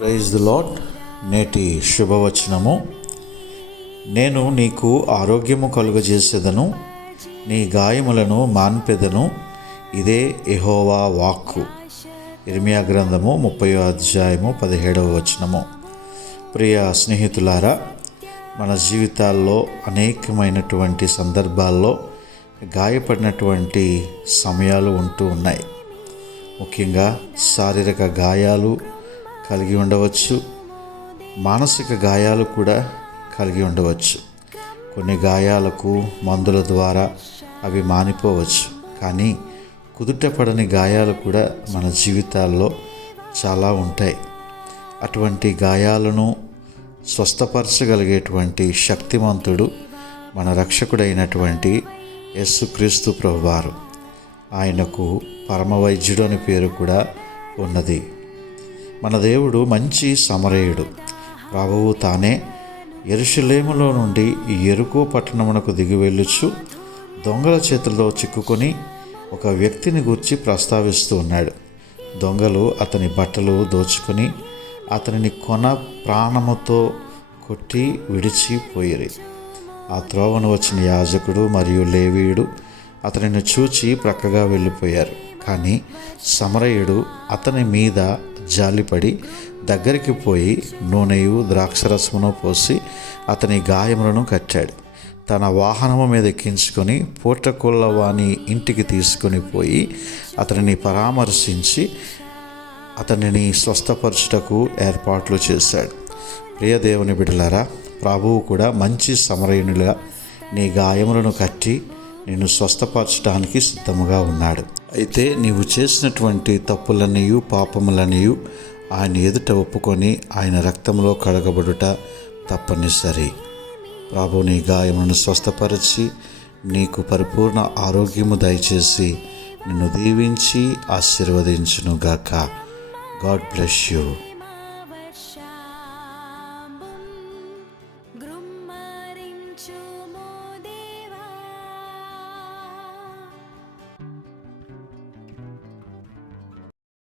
Praise the lord. నేటి శుభవచనము. నేను నీకు ఆరోగ్యము కలుగజేసేదను, నీ గాయములను మాన్పెదను, ఇదే యెహోవా వాక్కు. ఇర్మియా గ్రంథము 30వ అధ్యాయము 17వ వచనము. ప్రియ స్నేహితులారా, మన జీవితాల్లో అనేకమైనటువంటి సందర్భాల్లో గాయపడినటువంటి సమయాలు ఉంటూ ఉన్నాయి. ముఖ్యంగా శారీరక గాయాలు కలిగి ఉండవచ్చు, మానసిక గాయాలు కూడా కలిగి ఉండవచ్చు. కొన్ని గాయాలకు మందుల ద్వారా అవి మానిపోవచ్చు, కానీ కుదుటపడని గాయాలు కూడా మన జీవితాల్లో చాలా ఉంటాయి. అటువంటి గాయాలను స్వస్థపరచగలిగేటువంటి శక్తిమంతుడు మన రక్షకుడైనటువంటి యేసుక్రీస్తు ప్రభువారు. ఆయనకు పరమ వైద్యుడు అని పేరు కూడా ఉన్నది. మన దేవుడు మంచి సమరయుడు. ప్రభువు తానే యెరూషలేములో నుండి యెరికో పట్టణమునకు దిగి వెళ్ళుచు దొంగల చేతుల్లో చిక్కుకొని ఒక వ్యక్తిని గూర్చి ప్రస్తావిస్తూ ఉన్నాడు. దొంగలు అతని బట్టలు దోచుకొని అతనిని ప్రాణముతో కొట్టి విడిచిపోయిరి. ఆ త్రోవను వచ్చిన యాజకుడు మరియు లేవీయుడు అతనిని చూచి ప్రక్కగా వెళ్ళిపోయారు. కానీ సమరయుడు అతని మీద జాలిపడి దగ్గరికి పోయి నూనెయు ద్రాక్షరసమును పోసి అతని గాయములను కట్టాడు. తన వాహనము మీద ఎక్కించుకొని పూటకొల్ల వాని ఇంటికి తీసుకొని పోయి అతనిని పరామర్శించి అతనిని స్వస్థపరచుటకు ఏర్పాట్లు చేశాడు. ప్రియ దేవుని బిడ్డలారా, ప్రభువు కూడా మంచి సమరయునిగా నీ గాయములను కట్టి నిన్ను స్వస్థపరచడానికి సిద్ధముగా ఉన్నాడు. అయితే నీవు చేసినటువంటి తప్పులనియు పాపములనియు ఆయన ఎదుట ఒప్పుకొని ఆయన రక్తంలో కడగబడుట తప్పనిసరి. ప్రభు నీ గాయములను స్వస్థపరిచి నీకు పరిపూర్ణ ఆరోగ్యము దయచేసి నిన్ను దీవించి ఆశీర్వదించునుగాక. God bless you.